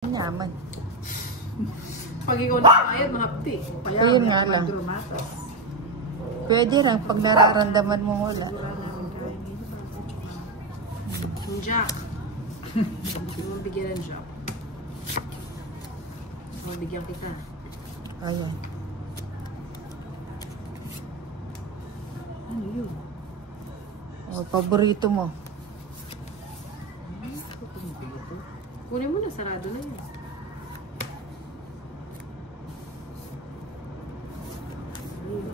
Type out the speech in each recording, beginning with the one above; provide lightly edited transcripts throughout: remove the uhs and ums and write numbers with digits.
Yaman. Pag ikaw nakakayad, mahapti. Ayun nga lang. Pwede lang pag nararamdaman mo wala. Jack. Hindi mo bigyan ng Jack. Mabigyan kita. Ayan. Ano yun? O, paborito mo. Kunin mo na, sarado na yun.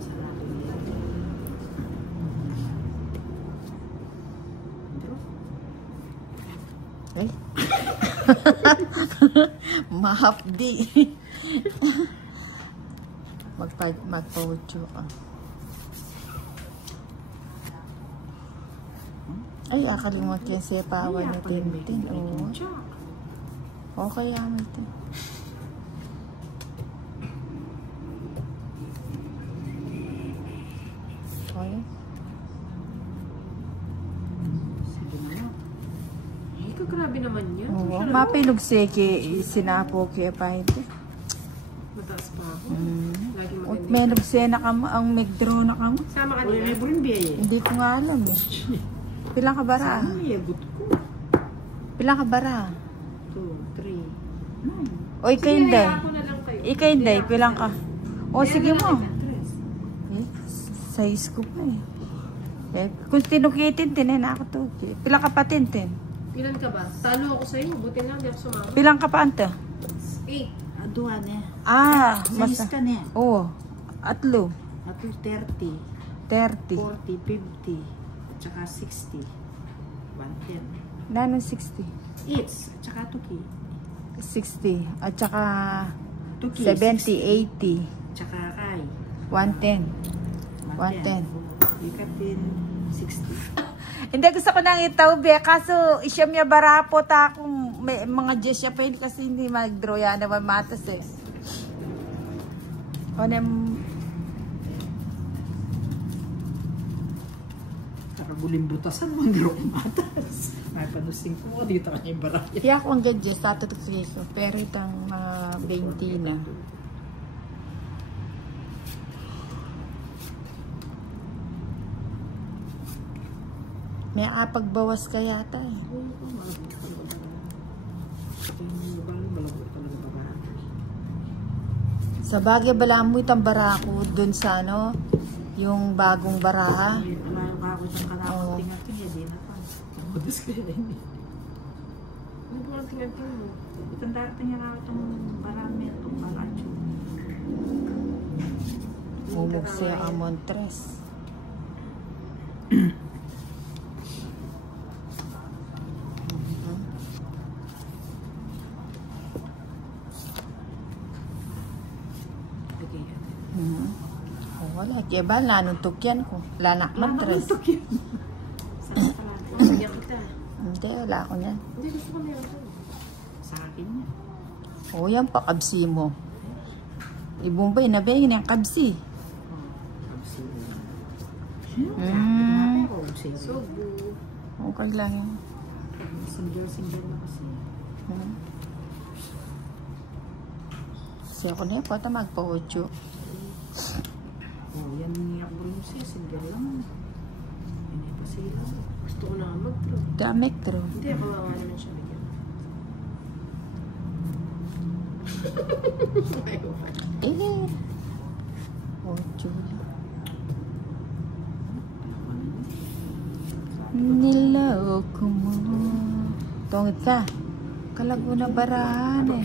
Sarado na yun. Ay. Mahapdi. Magpawutyo ka. Ay, akalimot yung sepawan ni Tintin. Oo. Okay, yaman ito. Okay. Sige na. Ika, grabe naman yan. Oo. Mapinugseke, sinapo kaya pa ito. Mataas pa ako. Lagi At maganda. may nugsena ka mo, ang megdraw na ka mo. Sama ka nila. Hindi ko nga alam eh. Pilang ka bara? Pilang ka bara? 2, 3. O, ikaw hindi. Ako na lang kayo. Ikaw hindi. Pilang ka? O, sige mo. Tres. Size ko pa eh. Kung tinukitin, tinin ako to. Pilang ka pa tintin? Ilan ka ba? Talo ako sa'yo. Buti lang, di ako sumama. Pilang ka pa anta? 8. Aduan eh. Ah, Size ka niya. Oo. Atlo. Ato 30, 30. 40, 50, at saka 60. 110. Nanong 60? Eats, at saka tuki. 60. At saka Tuki. 70, 80. At saka kay. 110. 110. Ikatin 60. Hindi, gusto ko nang itaw, be. Kaso, isyam niya barapo ta akong may mga jesya pa yun kasi hindi mag-draw yan naman matas eh. O na Karabuling butasan mo, hindi ako matas. May panusing ko, dito kanya yung baraya. kaya ako ang gadget, tatutuloy ko. Pero itang mga 20 na. May apagbawas ka yata eh. Sa bagay bala mo itang barako dun sa ano, yung bagong baraha. Ako siyang Oo. kanapang tingating, hindi na pa. Budas ko yun. Ano ba ang tingnan mo? Itang dating nga ako itong barami, itong baracho. Umog siya ang Montres. Oh, wala. Kaya ba, nanuntok yan ko. Lanak Montres. Saan pala? Mabigyan kita. Hindi, wala ako yan. Hindi, gusto ko meron ko. Sa akin niya. Oh, yan pa, kabsi mo. Ibumbay na ba yun yung kabsi? Sobu. Okay lang yun. Single na kasi. Kasi ako na yun, pata magpa-8. Oh, yan niya ko rin siya. Single lang. Hindi pa sila. Gusto ko na mag-draw. Damek, tro. Hindi, kawawa naman siya bigyan. Eh. 8 lang. Niloko mo. Tungit ka. Kalago na barahan eh.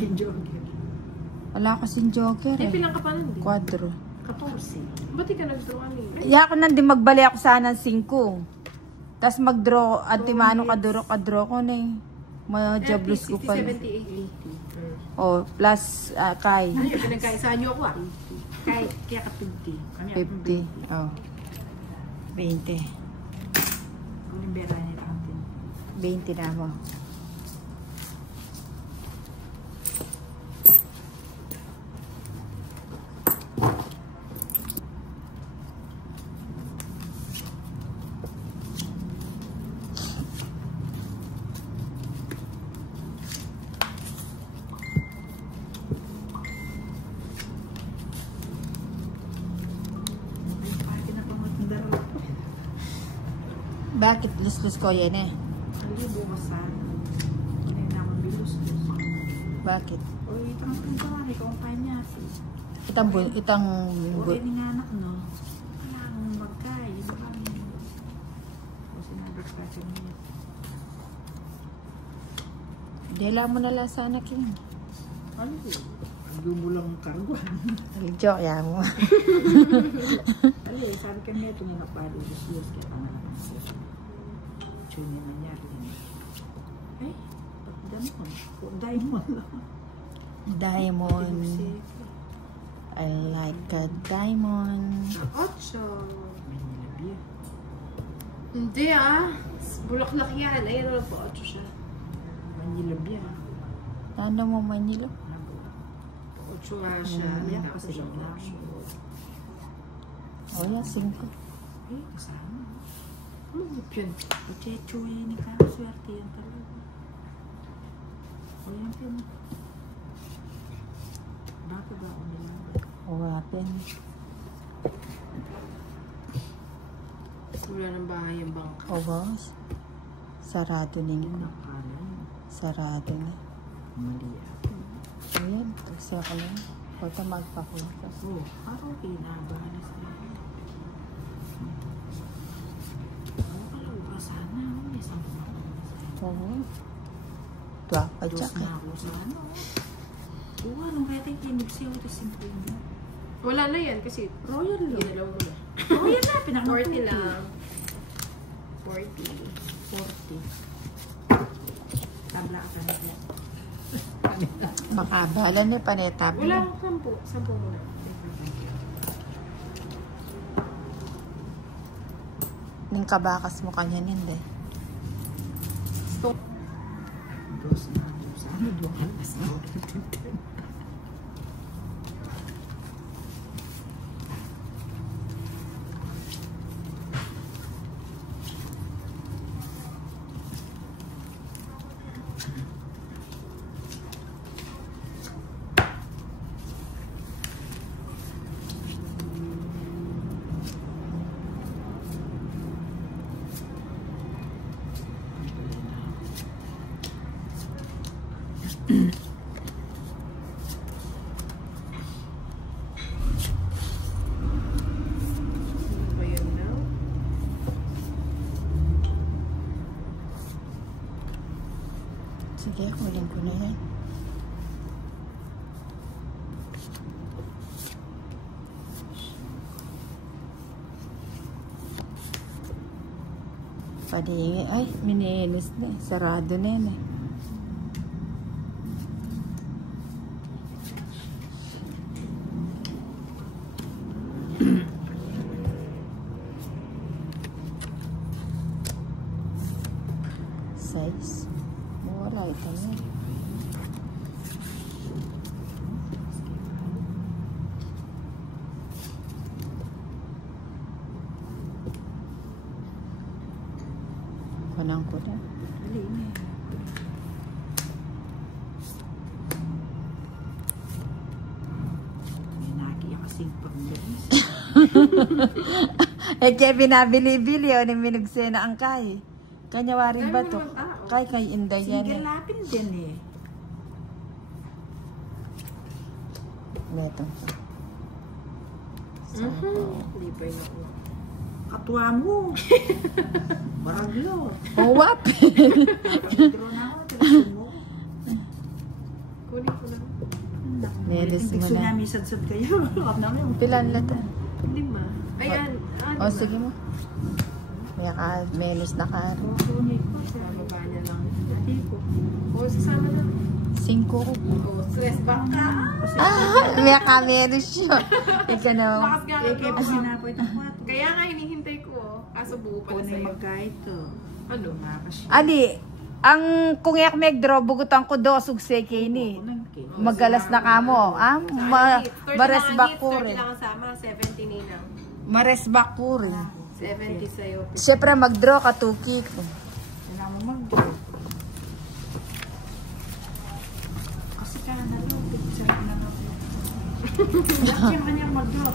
Wala kasing joker Eh, eh. pilang ka pa nun, di? Quadro. 14. Ba't di ka nag-draw eh? Iya ako nandi magbali ako sana ng 5. Tapos mag-draw, antimano kaduro ko na eh. Majablos ko pa. 60, 70, 80. Oh, plus kay. Ano yung pinagkaisaan niyo ako ah? Kaya ka 50. Kami 50. Oh. 20. Kulimbera niya natin. 20 na mo. Bakit? Lus-lus ko yan eh. Hindi, bukas sana. Hindi na akong bilus. Bakit? O, itang pintuan, ikaw ang kanya. Itang O, ini nga anak, no? Kaya akong magkay. Baka o, sinabak ka siya niya. Dela mo na lang sa anak yun. Ano yun? Ang mo lang karguan. Joke yan mo. Ali, sabi kami ito nga napalo. Lus-lus kaya pangalan siya. Tune na niya rin. Ay, pagdamon. Diamond lang. Diamond. I like a diamond. 8. May nilabya. Hindi ah. Bulaklak yan. Ayun lang po. 8 siya. May nilabya. Ano mo Manilo? 8 nga siya. Yan Ako kasi siya lang. 8. O yan, 5. Eh, kasama. Ano yun? Uchecho ni ka. Swerte yan talaga. O yan pin. Bakit ba ako nilang? Open. Wala ng bahay yung bangka. O boss. Sarado Yung ninyo. nakalan. Sarado na. Mali ako. O yan, kasi ako lang. Huwag ka magpakulas. Oh, parang kinabahan na sila. Alam ko sana. May sama ko. Oo. Tuwa pa Diyos dyan. na ako sa ano. Oo, anong kaya tayo kinig siya? Ito simple na. Wala na yan kasi Royal law. ginalaw mo na. Oh, yan na. 40 lang. 40. 40. Tabla ka na siya. Makabala na panetab. Wala akong 10. 10 muna. Ning kabakas mo kanya hindi. Stop. Diyos na ako. Sana doon alas na. Ano ba yun now? Sige, kunin ko na yan. Padingi. Ay, minilis na. Sarado na yan eh. Size. Wala ito na. Kunang ko na. Dali na. May nakiya kasing pagdalis. Eh, kaya binabili-bili o ni Minugsena ang kay. Kanya waring ba to? Kay Inday yan eh. Single lapin din eh. Beto. Libay na ako. Katwa mo. Baraglo. Oh, what? Draw na ako. Teleson mo. Kunin ko lang. Nelis mo Gusto na. namin sad-sad kayo. Huwag namin. Pilan lata? 5. Ayan. O, sige mo. Melis na ka. Susunod ko. Baba niya lang. Hindi ko. O, sasama na. 5 ko. O, stress back ka. May kameros siya. Ika na. Lakas ka Eh, kaya lang. pa sinapoy itong kwato. Kaya nga, hinihintay ko. Kaso buo pala Kung sa'yo. magkait to. Ano? Makasya. Ali, ang kung yak megdro, bugutan ko dosug sekini. Magalas na kamo. Maresbak ko rin. 30 lang kasama. 70 ninang. Maresbak ko rin. 70 sa'yo. Siyempre magdraw ka 2 ko. Kailangan mo kasi ka na lang. Picture na lang. Bakit yung kanyang mag-draw?